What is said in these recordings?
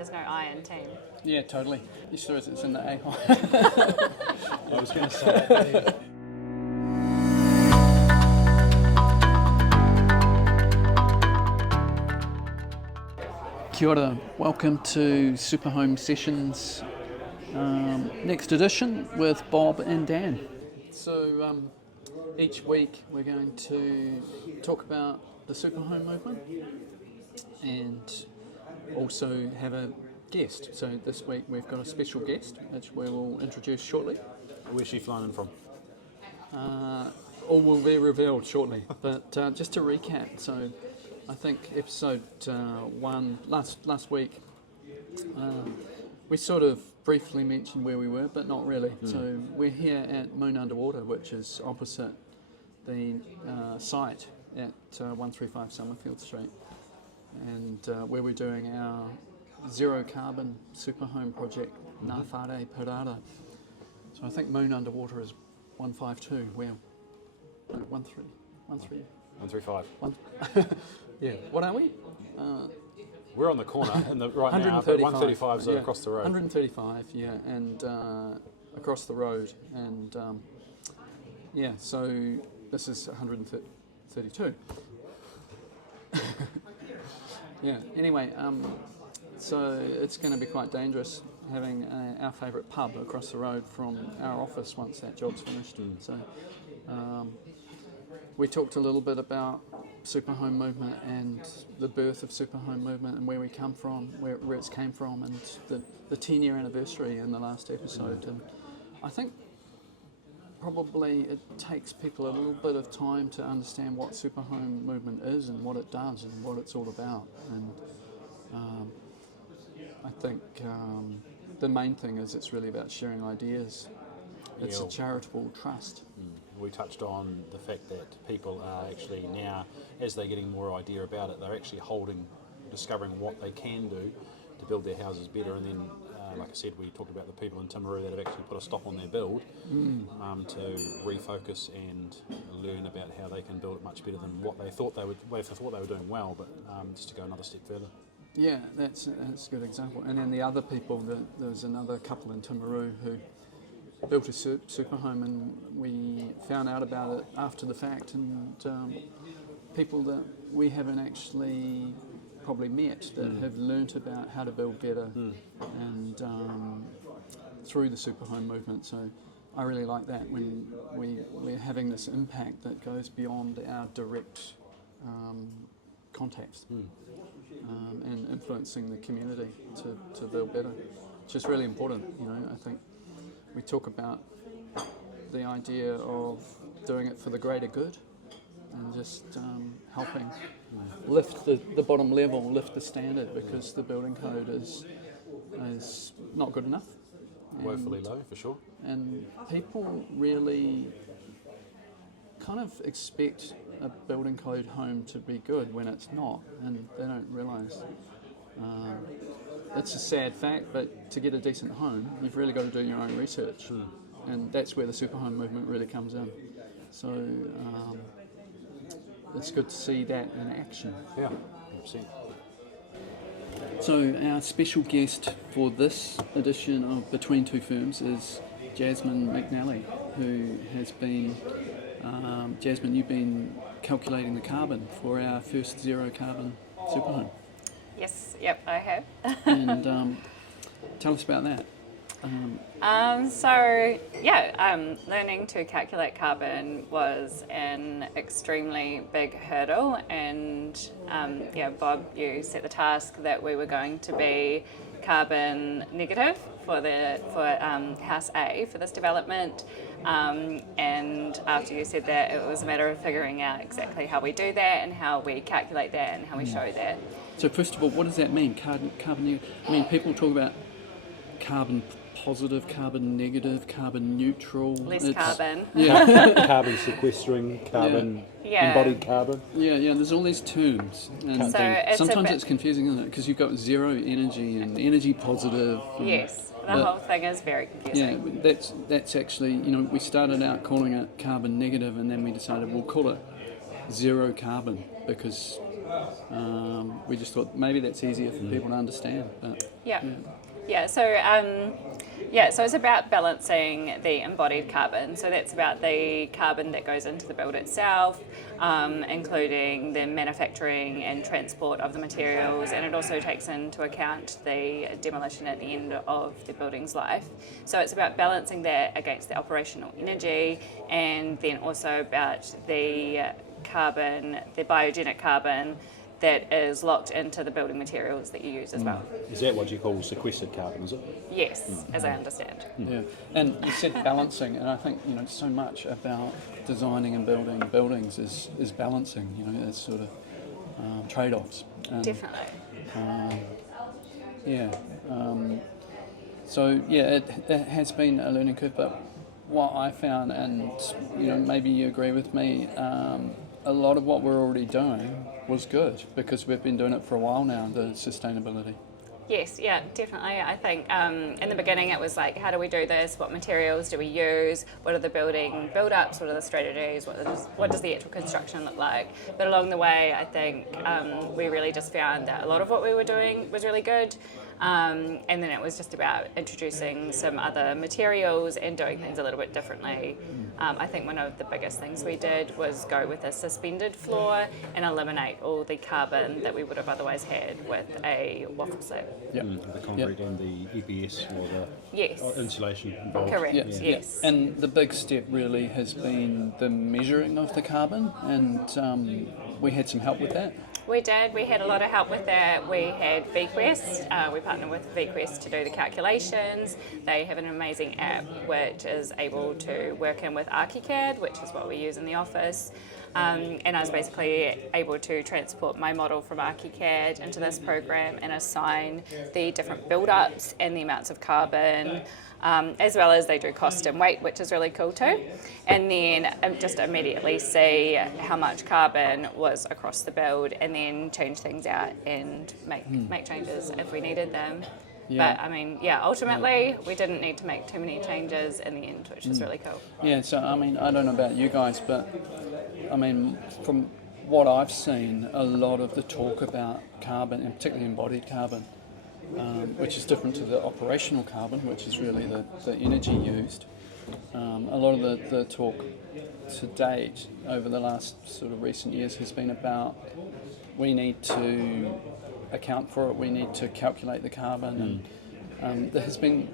There's no I in team. Yeah, totally. You sure it's in the A? I was going to say that. Kia ora. Welcome to Super Home Sessions, next edition with Bob and Dan. So each week we're going to talk about the super home movement and also have a guest. So this week we've got a special guest which we will introduce shortly. Where's she flying in from? All will be revealed shortly, but just to recap, so I think episode 1 last week we sort of briefly mentioned where we were, but not really. So we're here at Moon Underwater, which is opposite the site at 135 Summerfield Street, and where we're doing our zero carbon super home project, Ngā Whare Parara. So I think Moon Underwater is 152, where 135. Yeah, what are we? We're on the corner right now, but 135 is across the road. 135, yeah, and across the road, and yeah, so this is 132. Yeah, anyway, so it's going to be quite dangerous having our favourite pub across the road from our office once that job's finished. So we talked a little bit about super home movement and the birth of super home movement and where we come from, where it's came from, and the 10-year anniversary in the last episode. And I think probably it takes people a little bit of time to understand what super home movement is and what it does and what it's all about. And I think the main thing is it's really about sharing ideas. It's a charitable trust. We touched on the fact that people are actually now, as they're getting more idea about it, they're actually discovering what they can do to build their houses better. And then, like I said, we talked about the people in Timaru that have actually put a stop on their build to refocus and learn about how they can build it much better than what they thought they were doing well, but just to go another step further. Yeah, that's a good example. And then the other people, there's another couple in Timaru who built a super home, and we found out about it after the fact, and people that we haven't actually probably met that have learnt about how to build better and through the super home movement. So I really like that when we're having this impact that goes beyond our direct context and influencing the community to build better. It's just really important, I think. We talk about the idea of doing it for the greater good and just helping lift the bottom level, lift the standard, because the building code is not good enough. Woefully low, for sure. And people really kind of expect a building code home to be good when it's not, and they don't realise. It's a sad fact, but to get a decent home, you've really got to do your own research, and that's where the super home movement really comes in. So it's good to see that in action. Yeah, 100%. So our special guest for this edition of Between Two Firms is Jasmine McNally, who has been, Jasmine, you've been calculating the carbon for our first zero carbon super home. Yes, yep, I have. And tell us about that. Learning to calculate carbon was an extremely big hurdle, and Bob, you set the task that we were going to be carbon negative for House A for this development, and after you said that, it was a matter of figuring out exactly how we do that and how we calculate that and how we show that. So first of all, what does that mean, carbon negative? I mean, people talk about carbon positive, carbon negative, carbon neutral. Less carbon. Yeah. Carbon sequestering, carbon embodied carbon. Yeah, there's all these terms. And sometimes it's confusing, isn't it? Because you've got zero energy and energy positive. Yes, the whole thing is very confusing. Yeah, that's actually, we started out calling it carbon negative, and then we decided we'll call it zero carbon, because We just thought maybe that's easier for people to understand. But, Yeah. Yeah, so it's about balancing the embodied carbon. So that's about the carbon that goes into the build itself, including the manufacturing and transport of the materials, and it also takes into account the demolition at the end of the building's life. So it's about balancing that against the operational energy, and then also about the carbon, the biogenic carbon that is locked into the building materials that you use as well. Is that what you call sequestered carbon, is it? Yes, as I understand. yeah, and you said balancing, and I think so much about designing and building buildings is balancing. It's sort of trade-offs. Definitely. Yeah. So yeah, it has been a learning curve, but what I found, and maybe you agree with me, a lot of what we're already doing was good because we've been doing it for a while now, the sustainability. Yes, yeah, definitely. I think in the beginning it was like, how do we do this? What materials do we use? What are the building build-ups? What are the strategies? What does the actual construction look like? But along the way, I think we really just found that a lot of what we were doing was really good. And then it was just about introducing some other materials and doing things a little bit differently. I think one of the biggest things we did was go with a suspended floor and eliminate all the carbon that we would have otherwise had with a waffle slab. Yep. The concrete and the EPS or the Yes. insulation involved. Correct, Yeah. yes. And the big step really has been the measuring of the carbon, and we had some help with that. We did. We had a lot of help with that. We had VQuest. We partnered with VQuest to do the calculations. They have an amazing app which is able to work in with ArchiCAD, which is what we use in the office. And I was basically able to transport my model from ArchiCAD into this program and assign the different build-ups and the amounts of carbon, as well as they do cost and weight, which is really cool too. And then just immediately see how much carbon was across the build, and then change things out and make changes if we needed them. Yeah. But I mean, yeah, ultimately we didn't need to make too many changes in the end, which is really cool. Yeah, so I mean, I don't know about you guys, but I mean, from what I've seen, a lot of the talk about carbon, and particularly embodied carbon, which is different to the operational carbon, which is really the energy used. A lot of the talk to date over the last sort of recent years has been about we need to account for it, we need to calculate the carbon, and there has been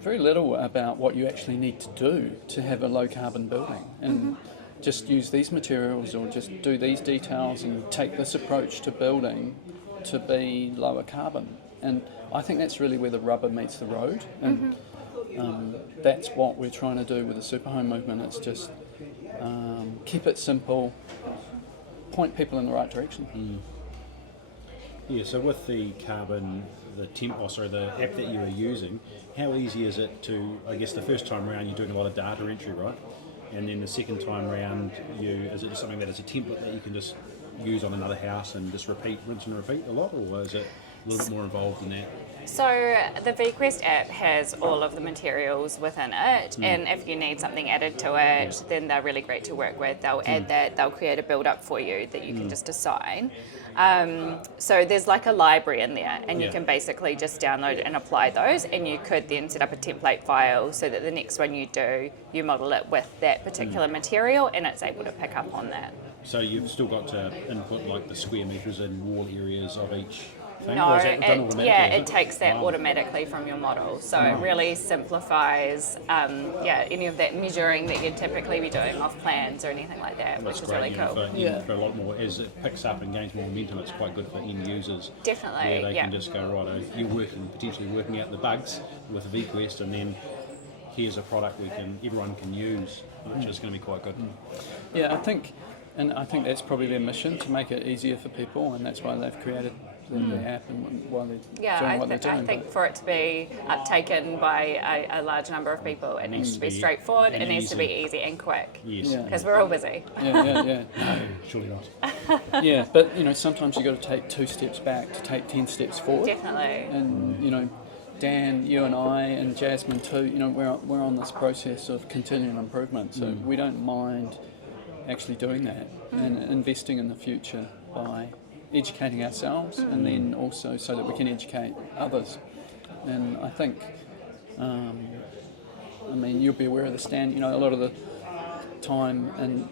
very little about what you actually need to do to have a low carbon building, and just use these materials or just do these details and take this approach to building to be lower carbon. And I think that's really where the rubber meets the road, and that's what we're trying to do with the super home movement. It's just keep it simple, point people in the right direction. Yeah, so with the carbon, the app that you were using, how easy is it to, I guess the first time around you're doing a lot of data entry, right? And then the second time round, is it just something that is a template that you can just use on another house and just rinse and repeat a lot, or is it a little bit more involved than that? So the VQuest app has all of the materials within it, and if you need something added to it, then they're really great to work with. They'll add that, they'll create a build-up for you that you can just assign. So there's like a library in there, and you can basically just download and apply those, and you could then set up a template file so that the next one you do, you model it with that particular material, and it's able to pick up on that. So you've still got to input like the square metres and wall areas of each thing? No, Or is that done automatically, is it takes that automatically from your model. So it really simplifies any of that measuring that you'd typically be doing off plans or anything like that, That's which is great, really cool. For a lot more, as it picks up and gains more momentum, it's quite good for end users. Definitely, Where they can just go, right, you're potentially working out the bugs with VQuest, and then here's a product everyone can use, which is going to be quite good. Yeah, I think that's probably their mission, to make it easier for people, and that's why they've created the app and why they're doing what they're doing. I think for it to be uptaken by a large number of people, it needs to be straightforward, it needs to be easy and quick. Yes. Yeah. Because we're all busy. Yeah. No, surely not. Yeah, but sometimes you've got to take 2 steps back to take 10 steps forward. Definitely. And Dan, you and I, and Jasmine too, we're on this process of continual improvement, so we don't mind actually doing that and investing in the future by educating ourselves, and then also so that we can educate others. And I think, I mean, you'll be aware of the stand. You know, a lot of the time, and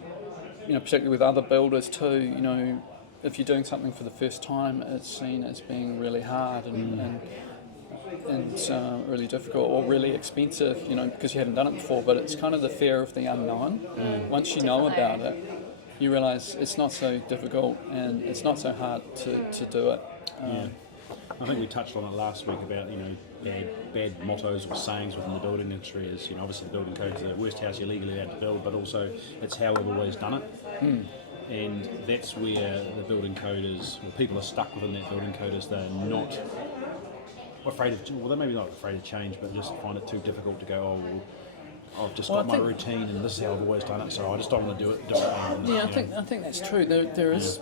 you know, particularly with other builders too. You know, if you're doing something for the first time, it's seen as being really hard and really difficult or really expensive, you know, because you haven't done it before. But it's kind of the fear of the unknown. Once you know about it, you realise it's not so difficult and it's not so hard to do it. I think we touched on it last week about, you know, bad mottos or sayings within the building industry is, you know, obviously the building code is the worst house you're legally allowed to build, but also it's how we've always done it. And that's where the building code is, well, people are stuck within that building code is they're not afraid of, well, they're maybe not afraid of change, but just find it too difficult to go, oh, well, I've just got my routine and this is how I've always done it, so I just don't want to do it differently. I think that's true. There is,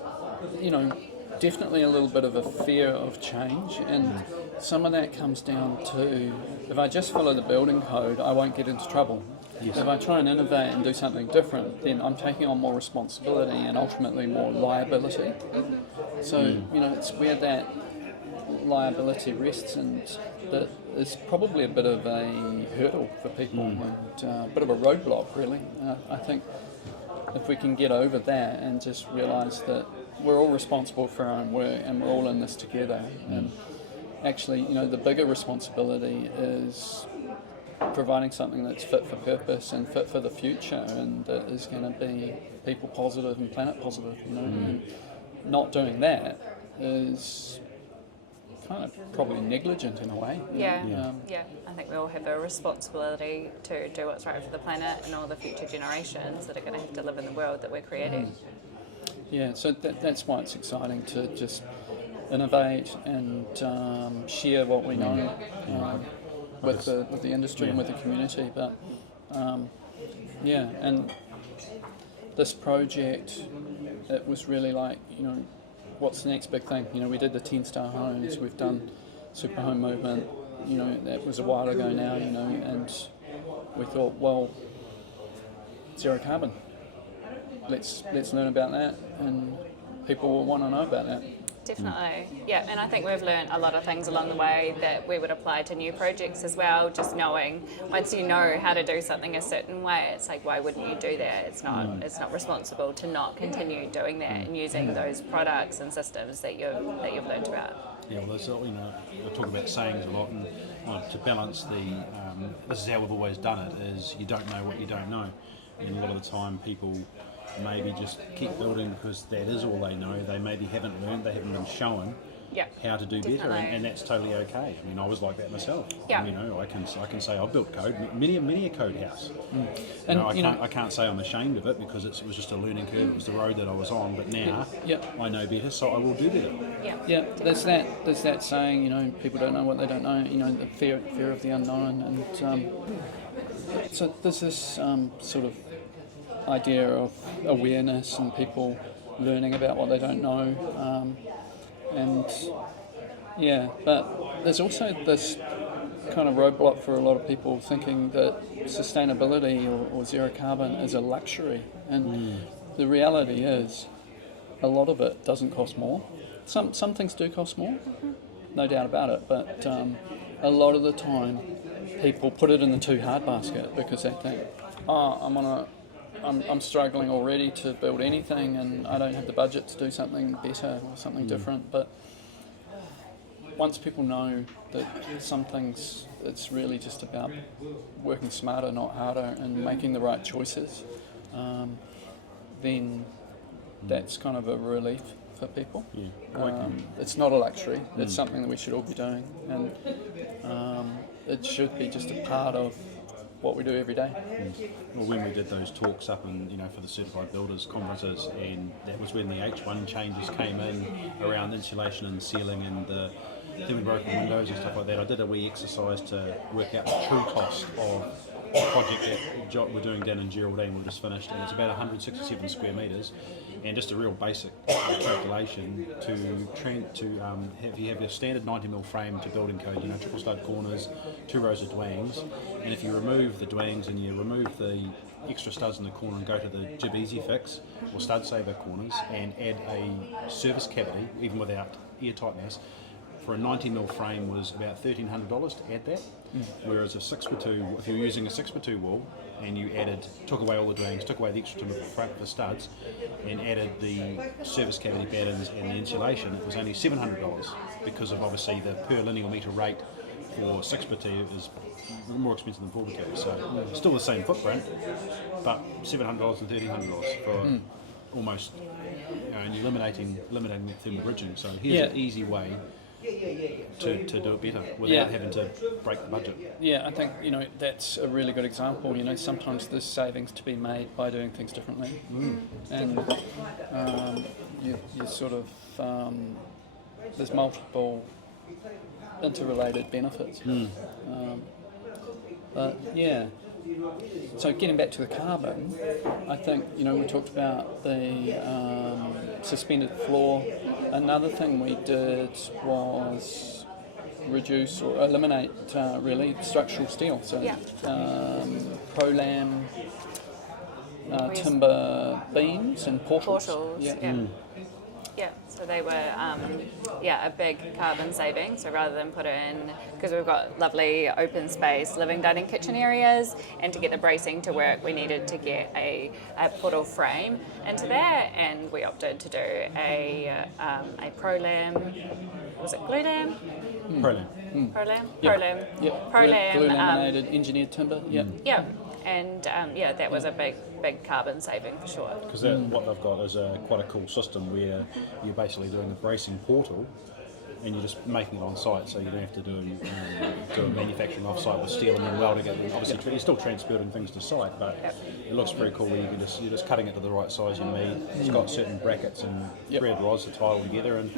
you know, definitely a little bit of a fear of change, and some of that comes down to, if I just follow the building code, I won't get into trouble. Yes. If I try and innovate and do something different, then I'm taking on more responsibility and ultimately more liability. So, you know, it's where that liability rests, and that is probably a bit of a hurdle for people and a bit of a roadblock, really. I think if we can get over that and just realise that we're all responsible for our own work and we're all in this together, and actually, you know, the bigger responsibility is providing something that's fit for purpose and fit for the future, and that is going to be people positive and planet positive, you know. And not doing that is kind of probably negligent in a way. Yeah. I think we all have a responsibility to do what's right for the planet and all the future generations that are going to have to live in the world that we're creating. Yeah, so that's why it's exciting to just innovate and share what we know with the industry and with the community. But and this project, it was really like, you know, what's the next big thing? You know, we did the 10-star homes, we've done Super Home Movement, you know, that was a while ago now, you know, and we thought, well, zero carbon. Let's learn about that, and people will want to know about that. Definitely, yeah, and I think we've learned a lot of things along the way that we would apply to new projects as well. Just knowing, once you know how to do something a certain way, it's like, why wouldn't you do that? It's not responsible to not continue doing that and using those products and systems that you've learned about. Yeah, well, there's, you know, we talk about sayings a lot, and to balance the this is how we've always done it, is you don't know what you don't know, and a lot of the time people maybe just keep building because that is all they know. They maybe haven't learned, they haven't been shown how to do better, and that's totally okay. I mean, I was like that myself. Yeah. You know, I can say I've built code, many a code house. And I can't say I'm ashamed of it because it was just a learning curve. It was the road that I was on, but now I know better, so I will do better. Yeah. There's that saying, you know, people don't know what they don't know. You know, the fear of the unknown, and so there's this sort of idea of awareness and people learning about what they don't know, but there's also this kind of roadblock for a lot of people thinking that sustainability or zero carbon is a luxury, and the reality is a lot of it doesn't cost more. Some things do cost more, no doubt about it, but a lot of the time people put it in the too hard basket because they think, I'm struggling already to build anything, and I don't have the budget to do something better or something different. But once people know that some things, it's really just about working smarter, not harder, and making the right choices, then that's kind of a relief for people. It's not a luxury, it's something that we should all be doing, and it should be just a part of what we do every day. Well, when we did those talks up and, you know, for the certified builders conferences, and that was when the H1 changes came in around insulation and ceiling and the thermally broken windows and stuff like that, I did a wee exercise to work out the true cost of project that we're doing down in Geraldine, we've just finished, and it's about 167 square metres, and just a real basic calculation if you have your standard 90mm frame to building code, triple stud corners, 2 rows of dwangs, and if you remove the dwangs and you remove the extra studs in the corner and go to the Jib Easy Fix or Stud Saver corners and add a service cavity, even without ear tightness, for a 90mm frame was about $1,300 to add that. Whereas a 6x2, if you're using a 6x2 wall and you took away all the dwangs, took away the extra timber for studs, and added the service cavity battens and the insulation, it was only $700 because of obviously the per linear metre rate for 6x2 is more expensive than 4x2. So still the same footprint, but $700 and $1,300 for almost, and you're limiting that thermal bridging. So here's an easy way to do it better without having to break the budget. Yeah, I think that's a really good example. Sometimes there's savings to be made by doing things differently, and you sort of there's multiple interrelated benefits. But yeah. So getting back to the carbon, I think we talked about the suspended floor. Another thing we did was reduce or eliminate really structural steel. So Prolam timber beams and portals. Yeah, so they were a big carbon saving. So rather than put in, because we've got lovely open space living, dining, kitchen areas, and to get the bracing to work, we needed to get a portal frame into there, and we opted to do a Prolam. Was it Glulam? Prolam. Prolam. Yep. Prolam. Yep. Prolam. Glue laminated engineered timber. Yeah. Yeah. And that was a big carbon saving for sure. Because what they've got is quite a cool system where you're basically doing a bracing portal and you're just making it on site, so you don't have to do a manufacturing off site with steel and then welding it. And obviously, you're still transporting things to site, but it looks pretty cool where you're just cutting it to the right size you need. It's got certain brackets and thread rods to tie all together, and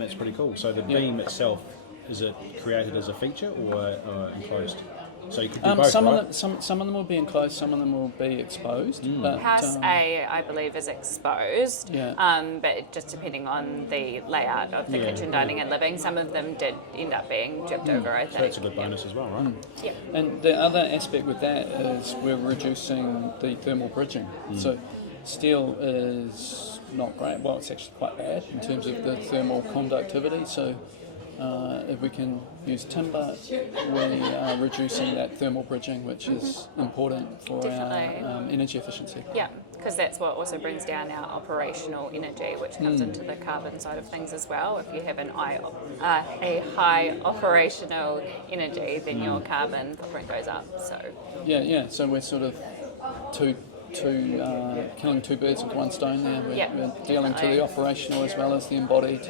that's pretty cool. So the beam itself, is it created as a feature or enclosed? So you could do both, some right? of them will be enclosed, some of them will be exposed. But, House A, I believe, is exposed, but just depending on the layout of the kitchen, dining and living, some of them did end up being jibbed over, I think. So that's a good bonus as well, right? Yeah. And the other aspect with that is we're reducing the thermal bridging. So steel is not great, well, it's actually quite bad in terms of the thermal conductivity. So if we can use timber, we are reducing that thermal bridging, which is important for our energy efficiency. Yeah, because that's what also brings down our operational energy, which comes into the carbon side of things as well. If you have a high operational energy, then your carbon footprint goes up. So So we're sort of killing two birds with one stone there. We're dealing to the operational as well as the embodied.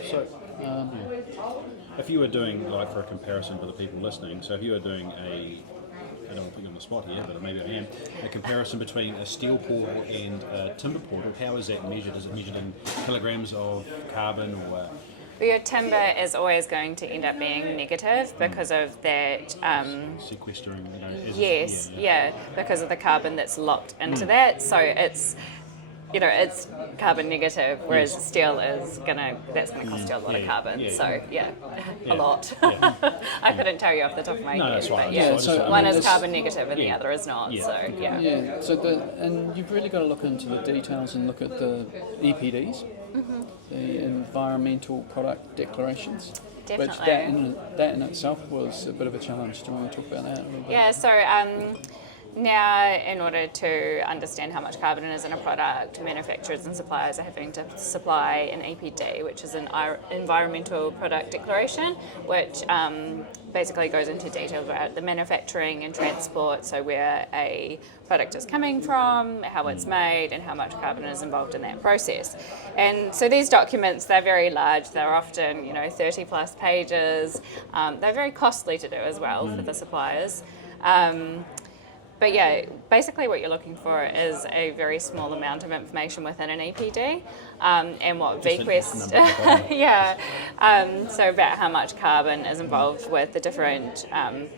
If you were doing, like for a comparison for the people listening, so if you were doing I don't want to put you on the spot here, but maybe I am, a comparison between a steel portal and a timber portal, how is that measured? Is it measured in kilograms of carbon or... Your timber is always going to end up being negative because of that... sequestering, because of the carbon that's locked into that. So it's carbon negative, whereas steel is that's gonna cost you a lot of carbon. A lot. I couldn't tell you off the top of my head. That's right. So one is carbon negative and the other is not. So and you've really got to look into the details and look at the EPDs, the environmental product declarations. Definitely. Which that in itself was a bit of a challenge. Do you want to talk about that a little bit? Yeah. So. Now, in order to understand how much carbon is in a product, manufacturers and suppliers are having to supply an EPD, which is an environmental product declaration, which basically goes into detail about the manufacturing and transport, so where a product is coming from, how it's made, and how much carbon is involved in that process. And so these documents, they're very large. They're often, 30 plus pages. They're very costly to do as well for the suppliers. but yeah, basically what you're looking for is a very small amount of information within an EPD, and what VQuest, so about how much carbon is involved with the different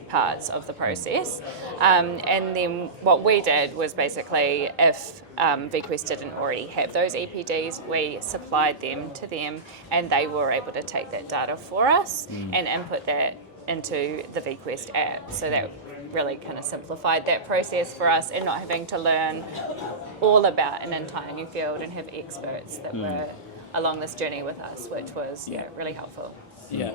parts of the process. And then what we did was basically, if VQuest didn't already have those EPDs, we supplied them to them, and they were able to take that data for us and input that into the VQuest app. So that really kind of simplified that process for us, and not having to learn all about an entire new field and have experts that were along this journey with us, which was really helpful. Yeah.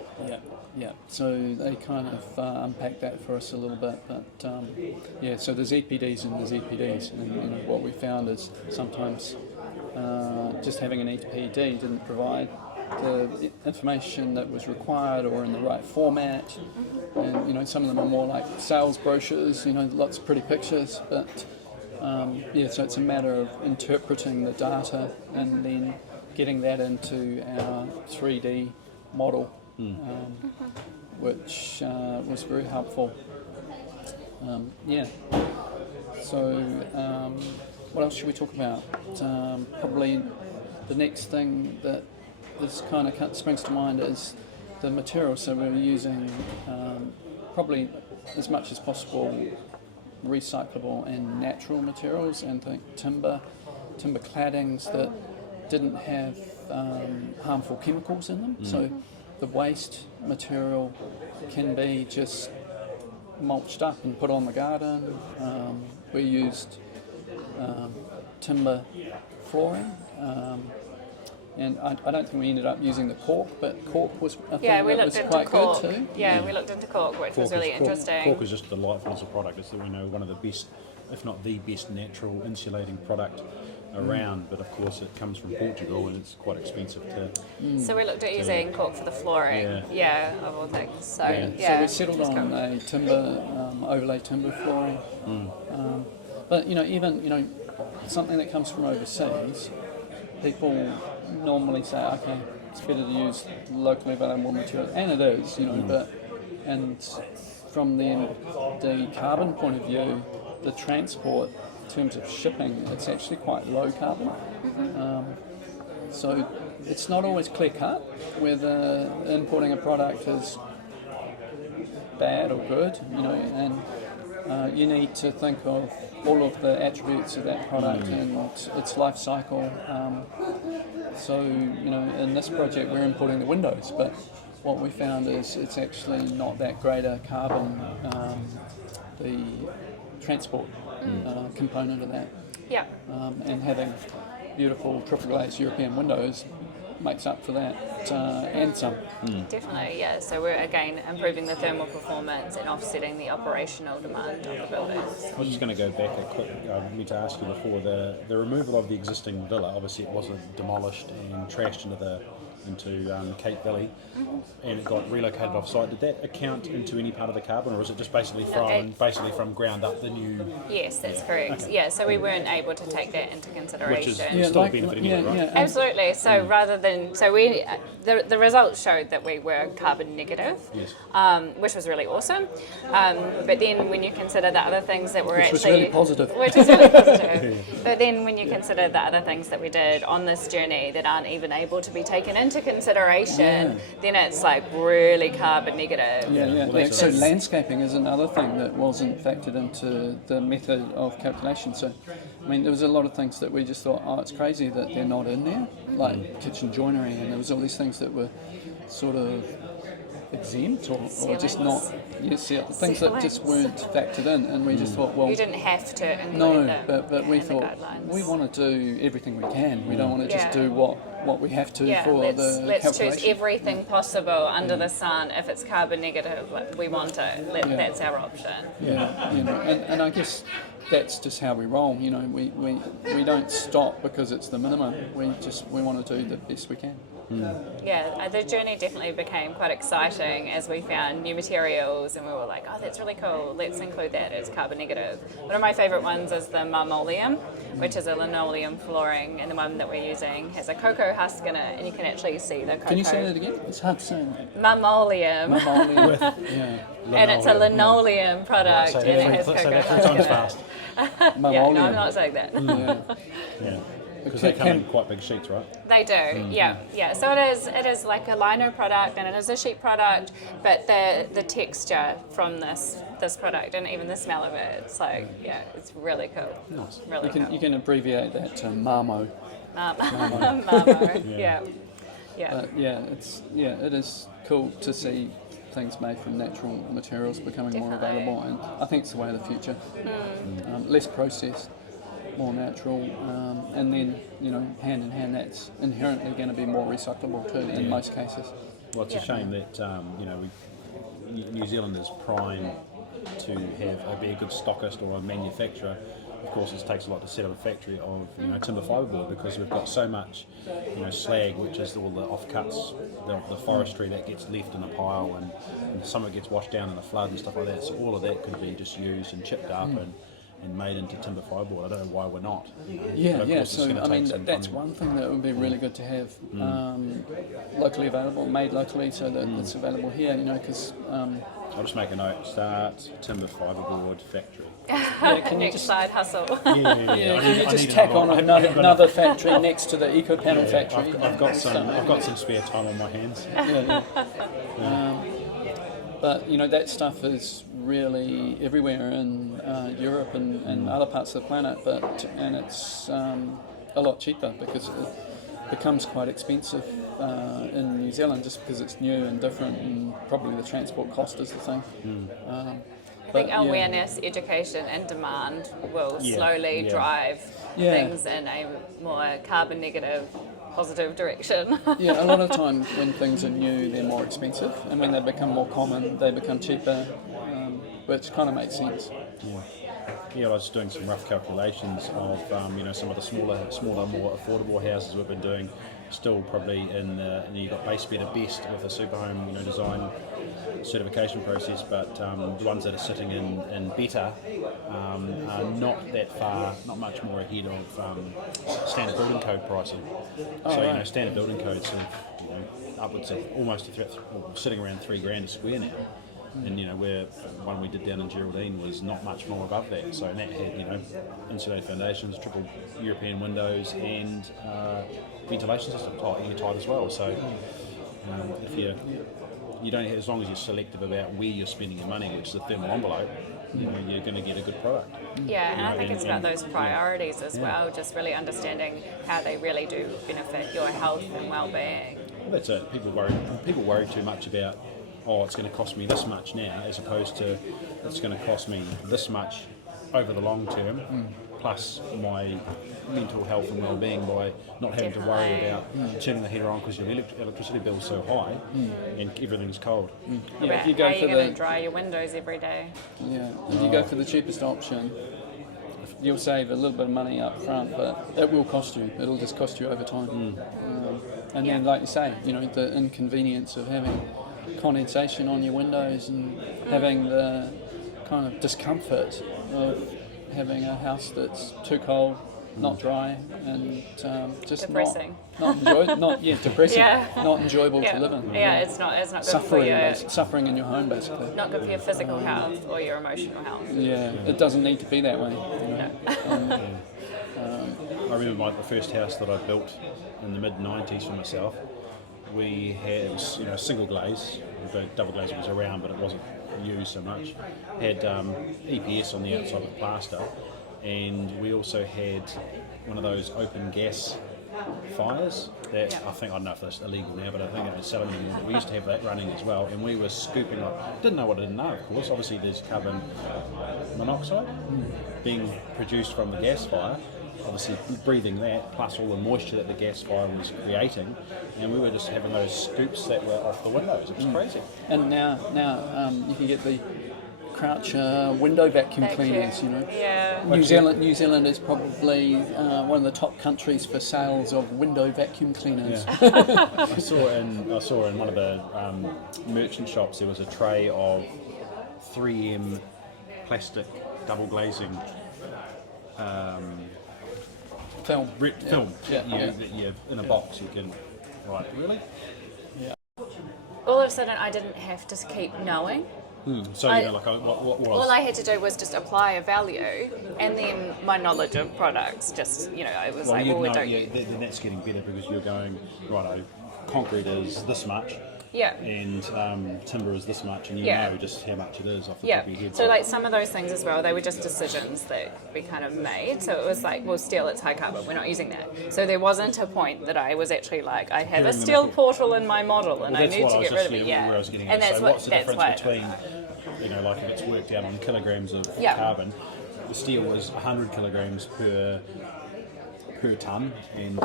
So they kind of unpacked that for us a little bit, but so there's EPDs and there's EPDs, and what we found is sometimes just having an EPD didn't provide the information that was required or in the right format, and some of them are more like sales brochures, lots of pretty pictures, but so it's a matter of interpreting the data and then getting that into our 3D model, which was very helpful. So what else should we talk about? Probably the next thing that this kind of springs to mind is the material. So we're using probably as much as possible recyclable and natural materials, and think timber claddings that didn't have harmful chemicals in them. So the waste material can be just mulched up and put on the garden. We used timber flooring. And I don't think we ended up using the cork, but cork was a thing that was quite good too. Yeah, we looked into cork, which was really interesting. Cork is just delightful as a product. It's one of the best, if not the best, natural insulating product around. But of course, it comes from Portugal and it's quite expensive to. So we looked at using cork for the flooring. Of all things. So so we settled on a timber overlay timber flooring. But even something that comes from overseas, people normally say, okay, it's better to use locally available material, and it is, and from the carbon point of view, the transport in terms of shipping, it's actually quite low carbon. So it's not always clear cut whether importing a product is bad or good, and you need to think of all of the attributes of that product and its life cycle. So, in this project we're importing the windows, but what we found is it's actually not that great a carbon, the transport component of that. Yeah. And having beautiful triple glazed European windows makes up for that and some. Definitely, yeah. So we're again improving the thermal performance and offsetting the operational demand of the buildings. I was just going to go back a quick. I meant to ask you before the removal of the existing villa. Obviously, it wasn't demolished and trashed into Cape Valley, and it got relocated off-site. Did that account into any part of the carbon, or was it just basically from ground up the new? Yes, that's correct. Okay. Yeah, so we weren't able to take that into consideration. Which is still a benefit anyway, right? Yeah. Absolutely. So rather than the results showed that we were carbon negative, which was really awesome. But then when you consider the other things that were which was really positive. But then when you consider the other things that we did on this journey that aren't even able to be taken into consideration, then it's like really carbon negative. So landscaping is another thing that wasn't factored into the method of calculation. So, there was a lot of things that we just thought, it's crazy that they're not in there, like kitchen joinery, and there was all these things that were sort of exempt or just not things that just weren't factored in, and we just thought, well, you didn't have to include them. but we thought we want to do everything we can. We don't want to just do what we have to for the let's choose everything possible under the sun. If it's carbon negative, we want it. That's our option. And I guess that's just how we roll. We don't stop because it's the minimum. We want to do the best we can. Yeah, the journey definitely became quite exciting as we found new materials and we were like, oh, that's really cool, let's include that as carbon negative. One of my favourite ones is the marmoleum, which is a linoleum flooring, and the one that we're using has a cocoa husk in it, and you can actually see the cocoa. Can you say that again? It's hard to say. Marmoleum. Marmoleum. Yeah. And it's a linoleum product, Say and it that has three cocoa times husk in it. fast. Yeah, no, I'm not saying that. Yeah. Because they come in quite big sheets, right? They do, yeah. So it is like a lino product and it is a sheet product, but the texture from this product and even the smell of it, it's like, yeah, it's really cool. Nice. Really cool. You can abbreviate that to Marmo. Marmo, yeah. But it is cool to see things made from natural materials becoming more Definitely. available, and I think it's the way of the future. Less processed, more natural, and then, hand in hand, that's inherently going to be more recyclable too in most cases. Well, it's a shame that New Zealand is prime to be a good stockist or a manufacturer. Of course, it takes a lot to set up a factory of timber fibreboard, because we've got so much slag, which is all the offcuts, the forestry that gets left in a pile, and some of it gets washed down in a flood and stuff like that. So all of that could be just used and chipped up and made into timber fibreboard. I don't know why we're not. So I mean, that's one thing that would be really good to have locally available, made locally, so that it's available here. Because I'll just make a note. Start timber fibreboard factory. can you Next side hustle. can you just tack on another factory next to the eco panel factory? I've got some spare time on my hands. But that stuff is really everywhere in Europe and other parts of the planet, and it's a lot cheaper because it becomes quite expensive in New Zealand just because it's new and different, and probably the transport cost is the thing. I think awareness, education and demand will slowly drive things in a more carbon negative, positive direction. A lot of times when things are new, they're more expensive, and when they become more common, they become cheaper, which kind of makes sense. I was doing some rough calculations of some of the smaller, more affordable houses we've been doing. Still probably you've got base bed at best with a super home design certification process, but the ones that are sitting in better are not much more ahead of standard building code pricing. Standard building codes are upwards of almost sitting around $3,000 a square now. And where one we did down in Geraldine was not much more above that. So that had insulated foundations, triple European windows, and ventilation system, airtight as well. So if you don't have, as long as you're selective about where you're spending your money, which is a thermal envelope, you're going to get a good product. Yeah, and I think it's about those priorities as well, just really understanding how they really do benefit your health and well-being. Well, that's it. People worry too much about, it's going to cost me this much now, as opposed to it's going to cost me this much over the long term, plus my mental health and well-being by not having to worry about turning the heater on because your electricity bill's so high and everything's cold. About you go how for you're going to dry your windows every day. If you go for the cheapest option, you'll save a little bit of money up front, but it will cost you. It'll just cost you over time. And then, like you say, the inconvenience of having condensation on your windows and having the kind of discomfort of having a house that's too cold, not dry, and just depressing. not depressing, not enjoyable to live in. It's not good for your suffering in your home, basically. not good for your physical health or your emotional health. It doesn't need to be that way. I remember the first house that I built in the mid-90s for myself. We had, it was single glaze, the double glaze was around but it wasn't used so much. Had EPS on the outside with plaster, and we also had one of those open gas fires that I don't know if that's illegal now, but I think it was selling anymore. We used to have that running as well, and we were scooping didn't know what I didn't know, of course. Obviously there's carbon monoxide being produced from the gas fire, obviously breathing that, plus all the moisture that the gas fire was creating, and we were just having those scoops that were off the windows. It was crazy. And now you can get the Croucher window vacuum cleaners. You know, Yeah. New Zealand is probably one of the top countries for sales of window vacuum cleaners. Yeah. I saw in one of the merchant shops there was a tray of 3M plastic double glazing Film. film Yeah. that you in a box you can. Right, really? All of a sudden, I didn't have to keep knowing. So what was? All I had to do was just apply a value, and then my knowledge of products just, I was like, you'd well, we know, don't. then that's getting better because you're going, righto, concrete is this much, Yeah. and timber is this much, and you Yeah. know just how much it is off the Yeah. top of your head. So like some of those things as well, they were just decisions that we kind of made. So it was like, well, steel, it's high carbon, we're not using that. So there wasn't a point that I was actually like, I have Hearing a them steel up. portal in my model, and I That's need what to I was get rid just of it. where Yeah. I was getting And at. that's So what what's the that's difference why. between, like if it's worked out on kilograms of Yeah. carbon, the steel was 100 kilograms per tonne, and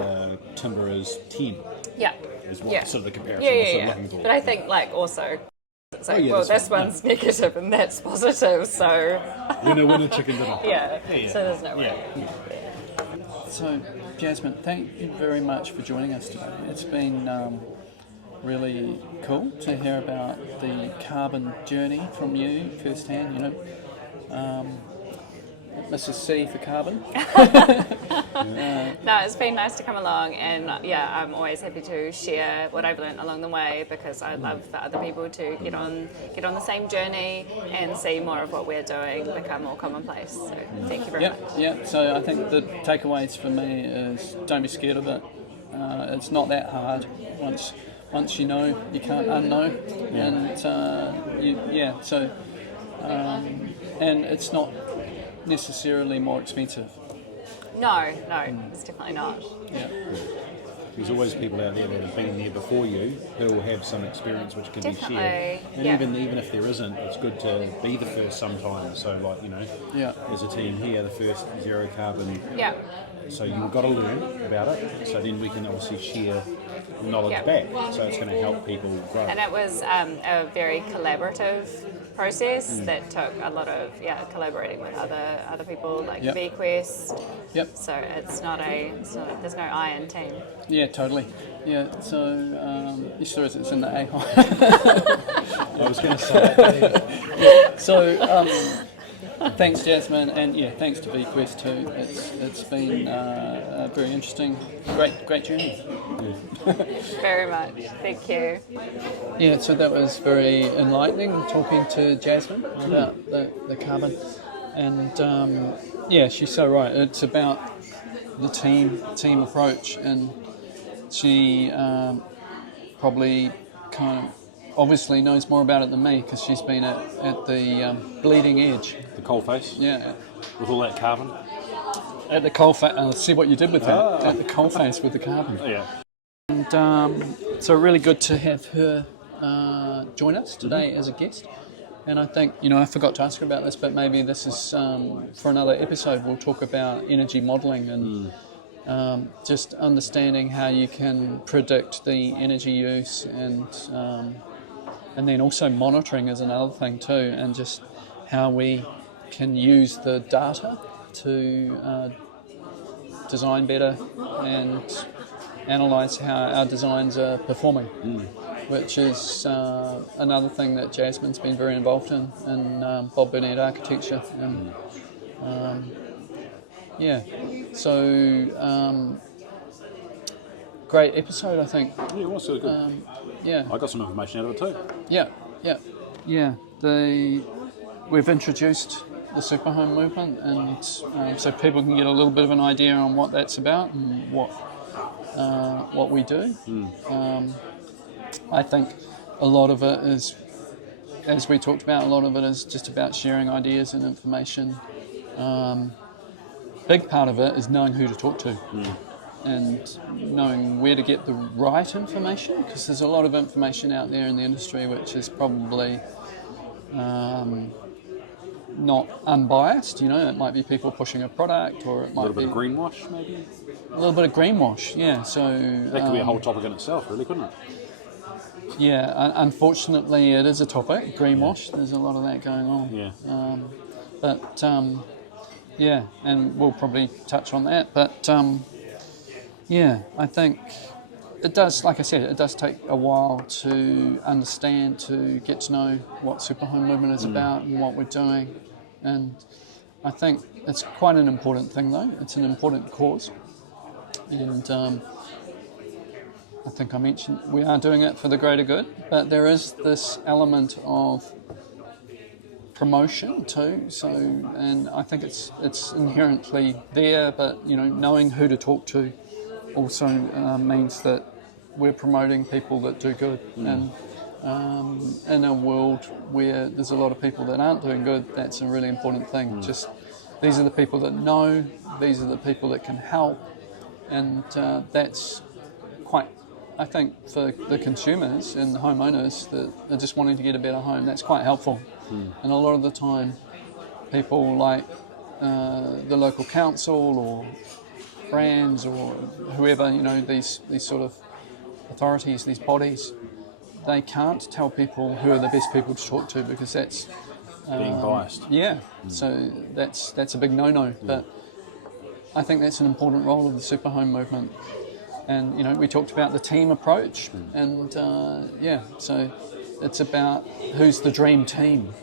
timber is 10. Yeah. Is what Yeah. sort of the comparison Yeah, I was yeah, sort of yeah. looking for. But I think like also, it's like, yeah, well, that's this fine. one's negative and that's positive, so Winner, chicken dinner. yeah. Yeah. So there's no way. So, Jasmine, thank you very much for joining us today. It's been really cool to hear about the carbon journey from you firsthand. Mrs. C for carbon. No, it's been nice to come along, and I'm always happy to share what I've learned along the way because I love for other people to get on the same journey and see more of what we're doing become more commonplace. So thank you very much. Yeah. So I think the takeaways for me is don't be scared of it. It's not that hard. Once you know, you can't unknow, and and it's not necessarily more expensive. No, it's definitely not. Yeah. There's always people out there that have been there before you who will have some experience which can Definitely, be shared. And yeah. even if there isn't, it's good to be the first sometimes. So as a team here, the first zero carbon. Yeah. So you've got to learn about it. So then we can obviously share knowledge Yeah. back. So it's going to help people grow. And it was a very collaborative process that took a lot of collaborating with other people like Yep. VQuest. Yep. So there's no I in team. Yeah, totally. Yeah. So you sure it's in the A. I was going to say that. So thanks, Jasmine, and thanks to VQuest too. It's been a very interesting, great journey. Very much. Thank you. Yeah, so that was very enlightening talking to Jasmine about the carbon, and she's so right. It's about the team approach, and she probably kind of obviously knows more about it than me because she's been at the bleeding edge. The coal face? Yeah. With all that carbon? At the coal face, see what you did with that. At the coal face with the carbon. Yeah. And so really good to have her join us today as a guest. And I think, I forgot to ask her about this, but maybe this is for another episode. We'll talk about energy modelling and just understanding how you can predict the energy use, and then also monitoring is another thing too, and just how we can use the data to design better and analyse how our designs are performing, which is another thing that Jasmine's been very involved in Bob Burnett Architecture. So great episode, I think. Yeah, it was so good. I got some information out of it too. We've introduced the superhome movement, and so people can get a little bit of an idea on what that's about and what we do. I think a lot of it is, as we talked about, a lot of it is just about sharing ideas and information. Big part of it is knowing who to talk to and knowing where to get the right information, because there's a lot of information out there in the industry which is probably not unbiased. It might be people pushing a product, or it might A little be bit of greenwash, maybe? a little bit of greenwash. Yeah, so That could be a whole topic in itself, really, couldn't it? unfortunately, it is a topic. Greenwash. There's a lot of that going on. Yeah. But and we'll probably touch on that. But I think it does. Like I said, it does take a while to understand, to get to know what Super Home Movement is about and what we're doing. And I think it's quite an important thing, though. It's an important cause, and I think I mentioned we are doing it for the greater good. But there is this element of promotion too. So, and I think it's inherently there. But knowing who to talk to also means that we're promoting people that do good. And in a world where there's a lot of people that aren't doing good, that's a really important thing. Just these are the people that know, these are the people that can help, and that's quite, I think, for the consumers and the homeowners that are just wanting to get a better home, that's quite helpful. And a lot of the time people like the local council or brands or whoever, these sort of authorities, these bodies, they can't tell people who are the best people to talk to because that's being biased. Yeah, so that's a big no-no. But I think that's an important role of the Super Home Movement. And we talked about the team approach, and so it's about who's the dream team,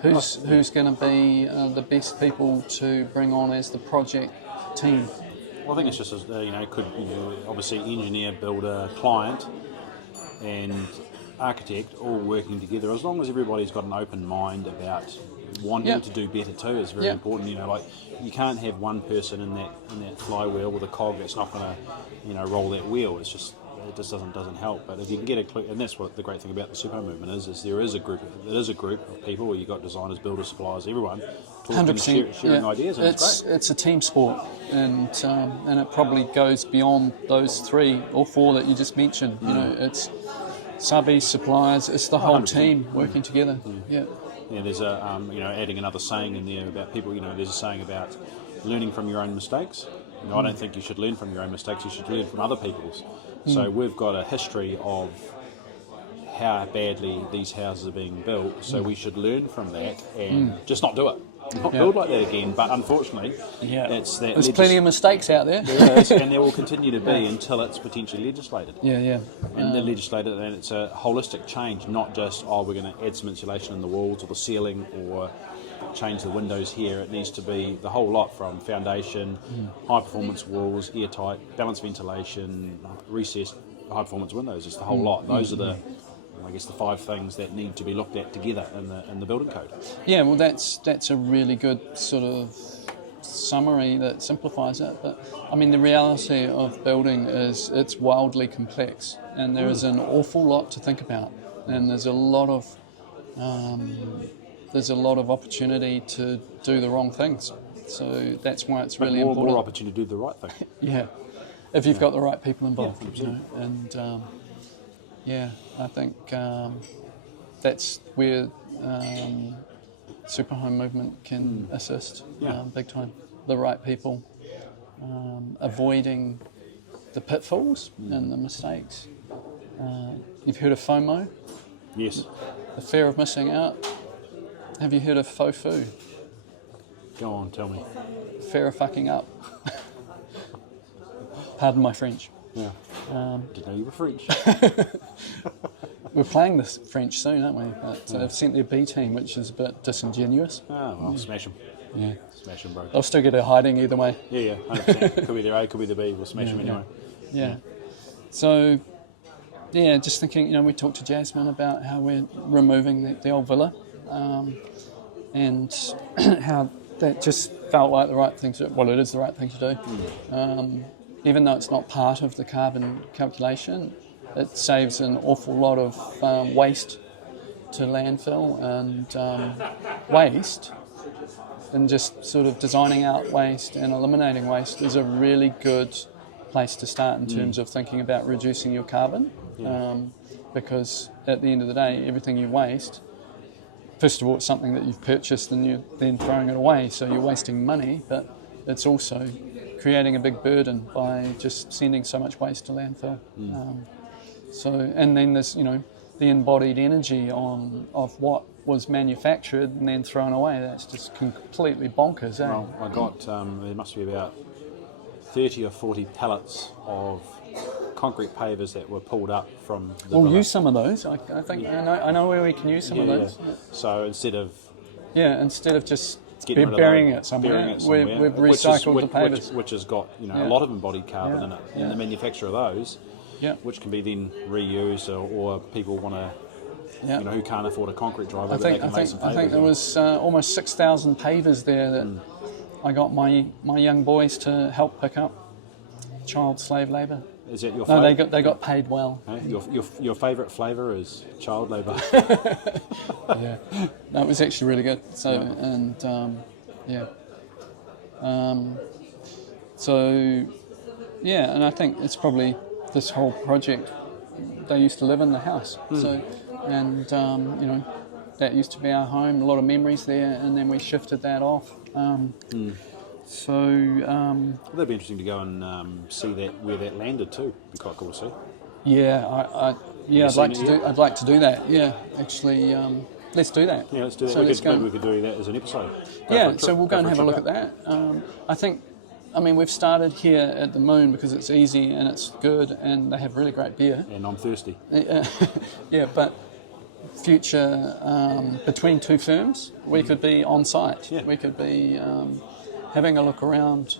who's going to be the best people to bring on as the project team. Well, I think it's just obviously engineer, builder, client, and architect all working together. As long as everybody's got an open mind about wanting to do better too, is very important. You can't have one person in that flywheel with a cog that's not going to roll that wheel. It just doesn't help. But if you can get a clue, and that's what the great thing about the Super Home Movement is there is a group. It is a group of people where you've got designers, builders, suppliers, everyone talking, 100%, sharing ideas, and it's great. It's a team sport, and it probably goes beyond those 3 or 4 that you just mentioned. It's subbies, suppliers. It's the whole 100%. team working together. Yeah. Yeah, there's a adding another saying in there about people. There's a saying about learning from your own mistakes. I don't think you should learn from your own mistakes. You should learn from other people's. So we've got a history of how badly these houses are being built. So we should learn from that and just not do it. Not build like that again. But unfortunately, there's plenty of mistakes out there. There is, and there will continue to be until it's potentially legislated. Yeah. And they're legislated, and it's a holistic change, not just, we're going to add some insulation in the walls or the ceiling or change the windows here. It needs to be the whole lot, from foundation, high performance walls, airtight, balanced ventilation, recessed high performance windows. It's the whole lot. Those are the 5 things that need to be looked at together in the building code. Yeah, well, that's a really good sort of summary that simplifies it. But I mean, the reality of building is it's wildly complex, and there is an awful lot to think about, and there's a lot of opportunity to do the wrong things. So that's why it's really important. More opportunity to do the right thing. Yeah, if you've got the right people involved. Yeah, I think that's where Super Home Movement can assist big time. The right people, avoiding the pitfalls and the mistakes. You've heard of FOMO? Yes. The fear of missing out. Have you heard of FOFU? Go on, tell me. Fear of fucking up. Pardon my French. Yeah. Didn't know you were French. We're playing this French soon, aren't we? But they've sent their B team, which is a bit disingenuous. Oh, well, smash them. Yeah. Smash them, bro. They'll still get a hiding either way. Yeah, 100%. Could be their A, could be the B. We'll smash them anyway. Yeah. So, just thinking, we talked to Jasmine about how we're removing the old villa, and how that just felt like the right thing to do. Well, it is the right thing to do. Even though it's not part of the carbon calculation, it saves an awful lot of waste to landfill and waste. And just sort of designing out waste and eliminating waste is a really good place to start in terms of thinking about reducing your carbon. Because at the end of the day, everything you waste, first of all, it's something that you've purchased and you're then throwing it away, so you're wasting money, but it's also creating a big burden by just sending so much waste to landfill. So, and then there's, the embodied energy of what was manufactured and then thrown away. That's just completely bonkers, eh? Well, I got, there must be about 30 or 40 pallets of concrete pavers that were pulled up from the We'll villa. use some of those. I think I know where we can use some of those. Yeah. So instead of just getting rid of burying those, it somewhere, we've which recycled the pavers. which has got Yeah. a lot of embodied carbon Yeah. in it, Yeah. and the manufacture of those, Yeah. which can be then reused, or people want to, Yeah. who can't afford a concrete driveway, I but they think can lay some pavers. I think there was almost 6,000 pavers there that I got my young boys to help pick up. Child slave labour. Is that your No, favourite? they got paid well. Your favourite flavour is child labour. Yeah, that was actually really good. So and I think it's probably this whole project. They used to live in the house, that used to be our home. A lot of memories there, and then we shifted that off. That'd be interesting to go and see that where that landed too. Be quite cool to see. Yeah, I'd like to do that. Yeah, actually, let's do that. Yeah, let's do that. So Maybe we could do that as an episode. So we'll go and have a look at that. We've started here at the Moon because it's easy and it's good, and they have really great beer. And I'm thirsty. Yeah, but future between two firms, we could be on site. Yeah. We could be having a look around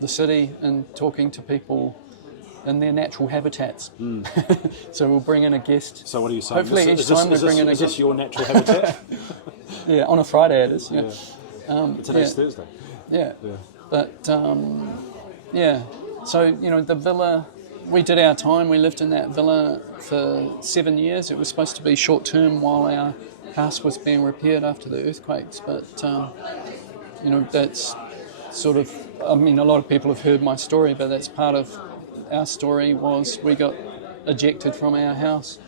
the city and talking to people in their natural habitats. So we'll bring in a guest. So what are you saying? Hopefully each time we bring in a guest. Is this your natural habitat? Yeah, on a Friday it is. Yeah. Today's Thursday. Yeah. But so the villa, we did our time. We lived in that villa for 7 years. It was supposed to be short term while our house was being repaired after the earthquakes. But that's sort of. A lot of people have heard my story, but that's part of our story. Was we got ejected from our house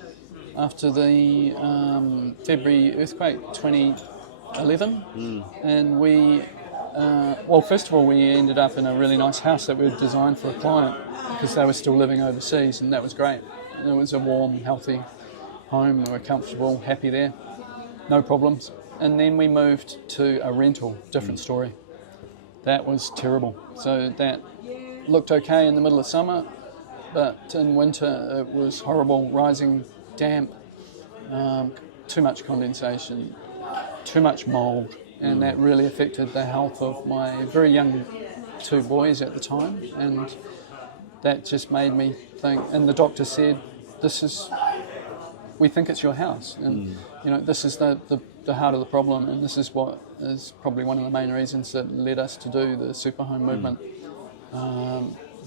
after the February earthquake 2011, and we. First of all, we ended up in a really nice house that we designed for a client because they were still living overseas, and that was great. It was a warm, healthy home. We were comfortable, happy there, no problems. And then we moved to a rental, different story. That was terrible. So that looked okay in the middle of summer, but in winter it was horrible, rising damp, too much condensation, too much mould. And that really affected the health of my very young two boys at the time, and that just made me think. And the doctor said, we think it's your house, and this is the heart of the problem, and this is what is probably one of the main reasons that led us to do the super home movement.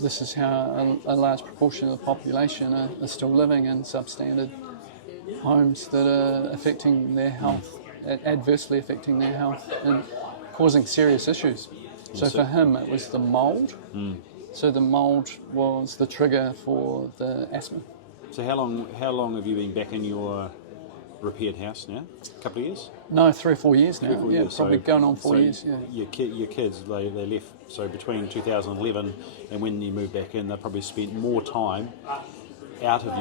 This is how a large proportion of the population are still living in substandard homes that are affecting their health. Adversely affecting their health and causing serious issues. So for him it was the mould. So the mould was the trigger for the asthma. So how long have you been back in your repaired house now? A couple of years? No, 3 or 4 years now. 3 or 4 years. Probably going on 4 so years. Yeah. Your kids, they left. So between 2011 and when you moved back in, they probably spent more time out of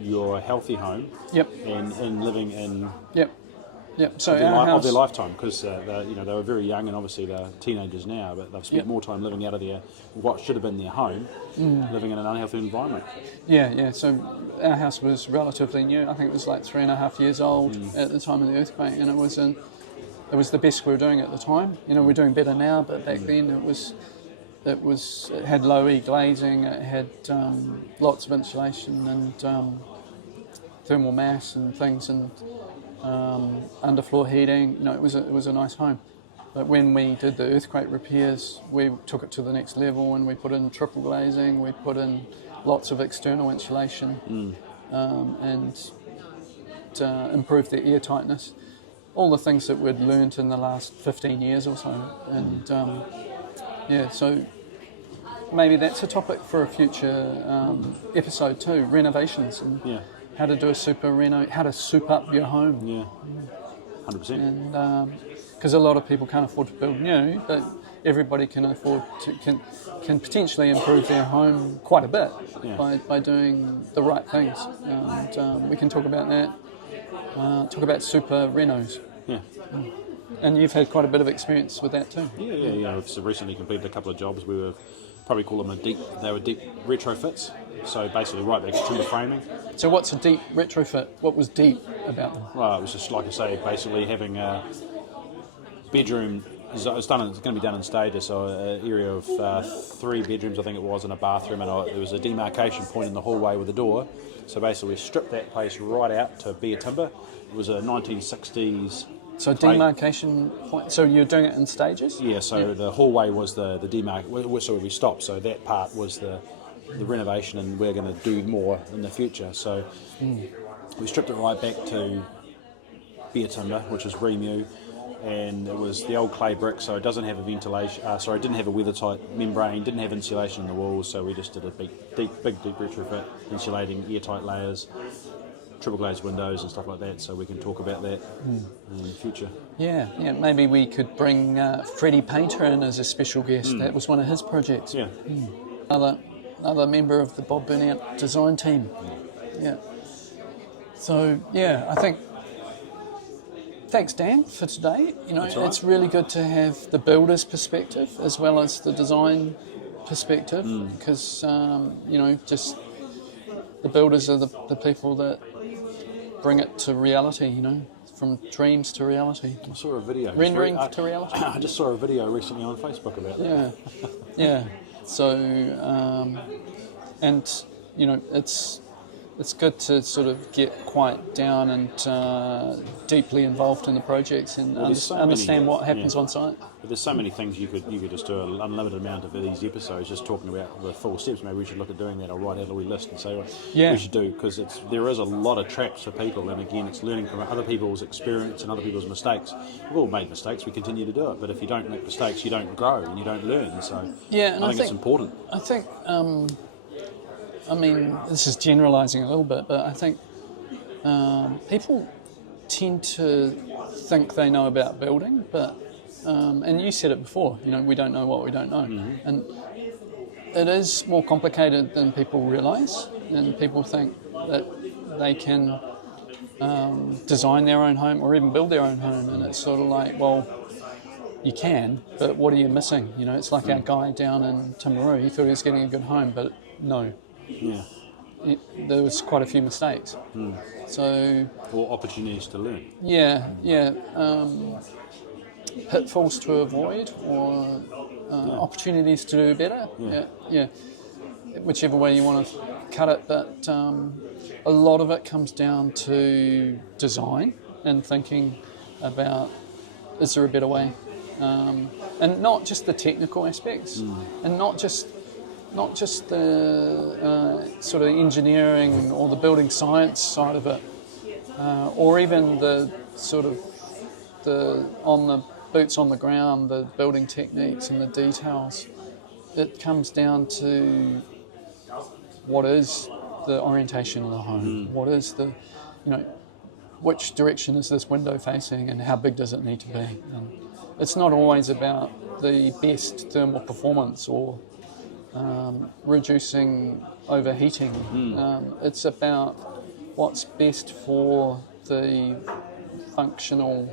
your healthy home. Yep. And living in. Yep. So of our their lifetime, because they were very young, and obviously they're teenagers now, but they've spent more time living out of what should have been their home, living in an unhealthy environment. Yeah. So our house was relatively new. I think it was like 3.5 years old at the time of the earthquake, and it was the best we were doing at the time. We're doing better now, but back then it had low E glazing, it had lots of insulation and thermal mass and things, and underfloor heating. It was a nice home. But when we did the earthquake repairs, we took it to the next level, and we put in triple glazing, we put in lots of external insulation, and improved the air tightness. All the things that we'd learnt in the last 15 years or so. And so maybe that's a topic for a future episode too, renovations and how to do a super reno, how to soup up your home. Yeah, 100%. And because a lot of people can't afford to build new, but everybody can afford to can potentially improve their home quite a bit by doing the right things. And we can talk about that. Talk about super renos. Yeah. And you've had quite a bit of experience with that too. Yeah. We've recently completed a couple of jobs. We were probably call them deep retrofits. So basically, right back to timber framing. So what's a deep retrofit? What was deep about them? Well, it was just like I say, basically having a bedroom. It's going to be done in stages. So an area of 3 bedrooms, I think it was, and a bathroom, and there was a demarcation point in the hallway with a door. So basically, we stripped that place right out to bare timber. It was a 1960s. So demarcation point. So you're doing it in stages? Yeah. So the hallway was the demarc. So we stopped. So that part was the renovation, and we're going to do more in the future. So we stripped it right back to bare timber, which is Remu, and it was the old clay brick, so it doesn't have a ventilation. It didn't have a weather-tight membrane, didn't have insulation in the walls, so we just did a big retrofit, insulating airtight layers, triple glazed windows and stuff like that. So we can talk about that in the future. Yeah. Maybe we could bring Freddie Painter in as a special guest. That was one of his projects. Yeah. Another member of the Bob Burnout design team. Yeah. So I think. Thanks, Dan, for today. It's really good to have the builder's perspective as well as the design perspective, because just the builders are the people that bring it to reality. From dreams to reality. I saw a video. Rendering to reality. I just saw a video recently on Facebook about that. Yeah. So, it's good to sort of get quite down and deeply involved in the projects and understand what happens on site. But there's so many things you could just do an unlimited amount of these episodes, just talking about the full steps. Maybe we should look at doing that, or write out a wee list and say what we should do, because there is a lot of traps for people, and again, it's learning from other people's experience and other people's mistakes. We've all made mistakes, we continue to do it, but if you don't make mistakes, you don't grow and you don't learn. So I think it's important. I think. This is generalising a little bit, but I think people tend to think they know about building, but and you said it before, we don't know what we don't know, and it is more complicated than people realise, and people think that they can design their own home or even build their own home, and it's sort of like, well, you can, but what are you missing? It's like our guy down in Timaru, he thought he was getting a good home, but no. Yeah. There was quite a few mistakes. So. Or opportunities to learn. Yeah. Pitfalls to avoid, or opportunities to do better. Yeah. Whichever way you want to cut it, but a lot of it comes down to design and thinking about, is there a better way? And not just the technical aspects, and not just the sort of engineering or the building science side of it, or even the sort of the boots on the ground, the building techniques and the details. It comes down to what is the orientation of the home, what is the, which direction is this window facing, and how big does it need to be? And it's not always about the best thermal performance or reducing overheating. It's about what's best for the functional,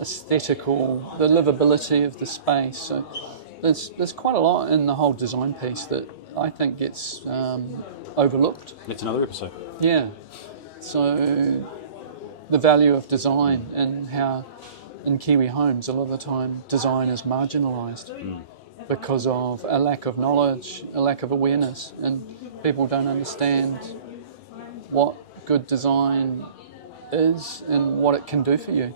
aesthetical, the livability of the space. So there's quite a lot in the whole design piece that I think gets overlooked. That's another episode. Yeah. So the value of design, and how in Kiwi homes a lot of the time design is marginalised. Because of a lack of knowledge, a lack of awareness, and people don't understand what good design is and what it can do for you.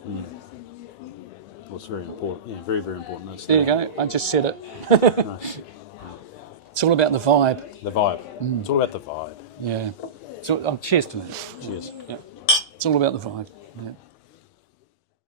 Well, it's very important. Yeah, very, very important. There you go. I just said it. It's all about the vibe. The vibe. It's all about the vibe. Yeah. So, cheers to that. Cheers. Yeah. It's all about the vibe. Yeah.